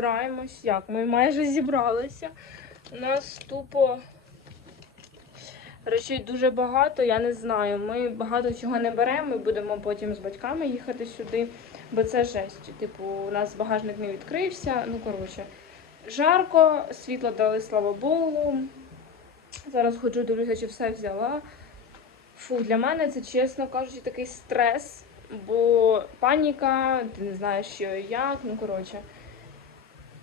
збираємось. Як? Ми майже зібралися. У нас тупо речей дуже багато, я не знаю. Ми багато чого не беремо, ми будемо потім з батьками їхати сюди, бо це жесть. Типу, у нас багажник не відкрився. Ну, коротше, жарко, світло дали, слава Богу. Зараз ходжу, дивлюся, чи все взяла. Фу, для мене це, чесно кажучи, такий стрес, бо паніка, ти не знаєш, що і як, ну коротше.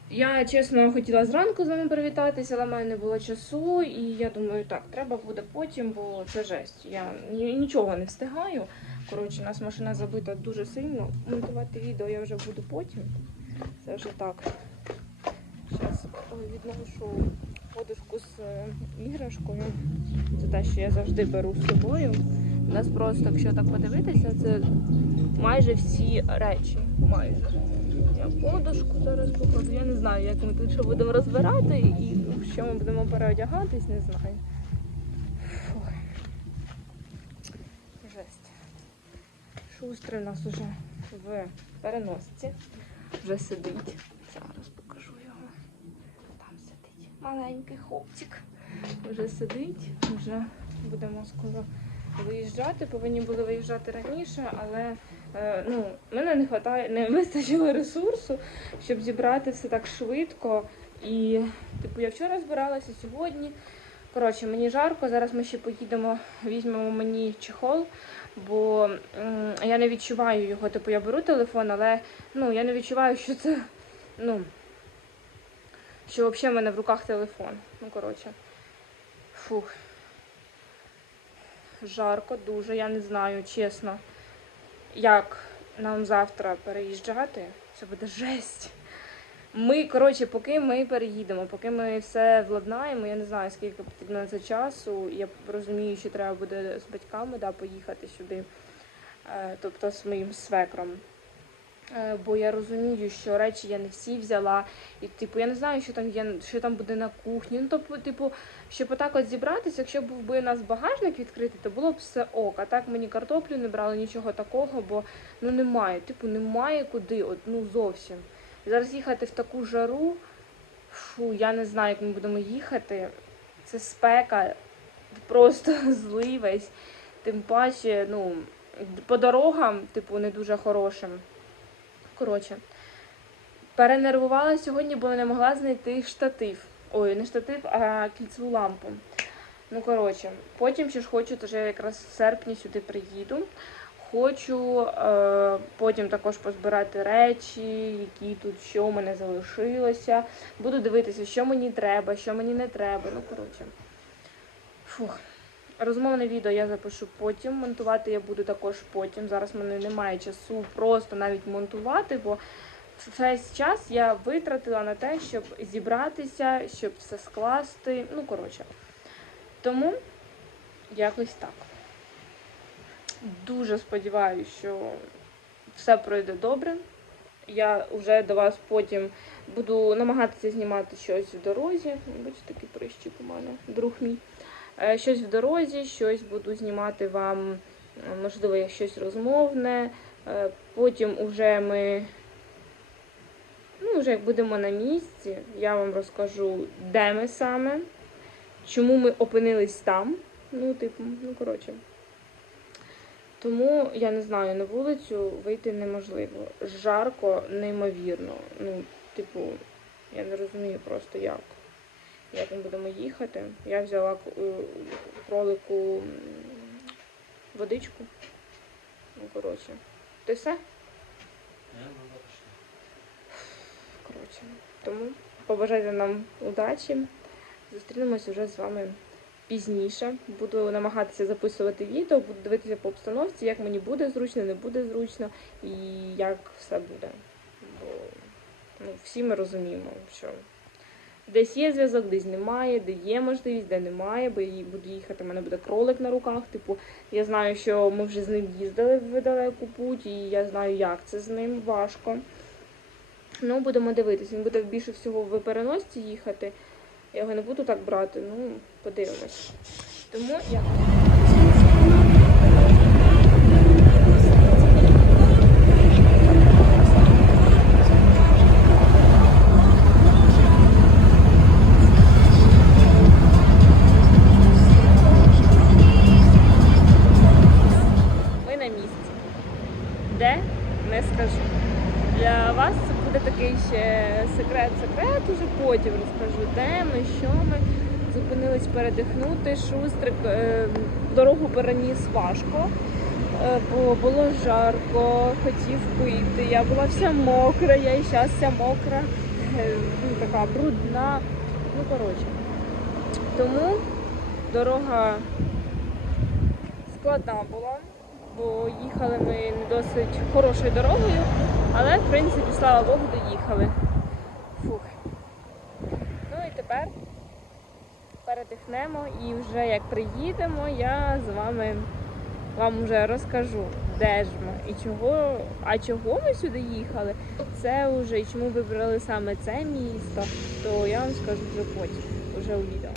Я чесно хотіла зранку з вами привітатися, але в мене не було часу, і я думаю, так, треба буде потім, бо це жесть. Я нічого не встигаю. Коротше, у нас машина забита дуже сильно. Монтувати відео я вже буду потім. Це вже так. Зараз відношу подушку з е, іграшкою. Це те, що я завжди беру з собою. У нас просто, якщо так подивитися, це майже всі речі. Майже. Подушку зараз покладу. Я не знаю, як ми тут що будемо розбирати і що ми будемо переодягатись, не знаю. Фу. Шустрий у нас уже в переносці. Вже сидить. Зараз покажу його. Там сидить. Маленький хлопчик. Вже сидить, вже будемо скоро виїжджати. Повинні були виїжджати раніше, але е, ну, мене не хватає, не вистачило ресурсу, щоб зібрати все так швидко. І, типу, я вчора збиралася сьогодні. Коротше, мені жарко. Зараз ми ще поїдемо, візьмемо мені чехол, бо м, я не відчуваю його. Типу, я беру телефон, але ну, я не відчуваю, що це. Ну, що взагалі в мене в руках телефон. Ну, коротше. Фух. Жарко дуже, я не знаю, чесно, як нам завтра переїжджати. Це буде жесть. Ми, коротше, поки ми переїдемо, поки ми все владнаємо, я не знаю, скільки потрібно це часу. Я розумію, що треба буде з батьками да, поїхати сюди, е, тобто з моїм свекром. Е, Бо я розумію, що речі я не всі взяла. І, типу, я не знаю, що там є, що там буде на кухні. Ну, тобто, типу, щоб отак от зібратися, якщо був би у нас багажник відкритий, то було б все ок. А так мені картоплю не брали, нічого такого, бо ну немає. Типу, немає куди, от, ну зовсім. Зараз їхати в таку жару, фу, я не знаю, як ми будемо їхати. Це спека, просто злий весь. Тим паче, ну, по дорогам, типу, не дуже хорошим. Коротше, перенервувала сьогодні, бо не могла знайти штатив. Ой, не штатив, а кільцеву лампу. Ну, коротше, потім ще ж хочу, тож я якраз в серпні сюди приїду. Хочу е, потім також позбирати речі, які тут, що у мене залишилося. Буду дивитися, що мені треба, що мені не треба. Ну, коротше. Фух. Розмовне відео я запишу потім. Монтувати я буду також потім. Зараз в мене немає часу просто навіть монтувати, бо весь час я витратила на те, щоб зібратися, щоб все скласти. Ну, коротше. Тому якось так. Дуже сподіваюся, що все пройде добре. Я вже до вас потім буду намагатися знімати щось в дорозі. Бачите, такий прищик у мене, друг мій. Е, Щось в дорозі, щось буду знімати вам, е, можливо, щось розмовне. Е, Потім уже ми, ну, вже як будемо на місці, я вам розкажу, де ми саме, чому ми опинились там. Ну, типу, ну, коротше. Тому я не знаю, на вулицю вийти неможливо. Жарко, неймовірно. Ну, типу, я не розумію просто як. Як ми будемо їхати. Я взяла е, кролику водичку. Ну, коротше. Ти все? Коротше. Тому побажайте нам удачі. Зустрінемось вже з вами пізніше. Буду намагатися записувати відео, буду дивитися по обстановці, як мені буде зручно, не буде зручно і як все буде. Бо ну, всі ми розуміємо, що десь є зв'язок, десь немає, де є можливість, де немає, бо я буду їхати, в мене буде кролик на руках. Типу, я знаю, що ми вже з ним їздили в далеку путь, і я знаю, як це з ним важко. Ну, будемо дивитись, Він буде більше всього в переносці їхати. Я його не буду так брати, ну, подивимось. Тому я. Для вас це буде такий ще секрет-секрет, уже потім розкажу, де ми, що ми. Зупинились передихнути, шустрик, е, дорогу переніс важко, е, бо було жарко, хотів пити. Я була вся мокра, я і зараз вся мокра, е, ну, така брудна. Ну, коротше. Тому дорога складна була бо їхали ми не досить хорошою дорогою, але в принципі, слава Богу, доїхали. Фух. Ну і тепер передихнемо і вже як приїдемо, я з вами вам вже розкажу, де ж ми і чого, а чого ми сюди їхали, це вже і чому вибрали саме це місто, то я вам скажу вже потім, вже у відео.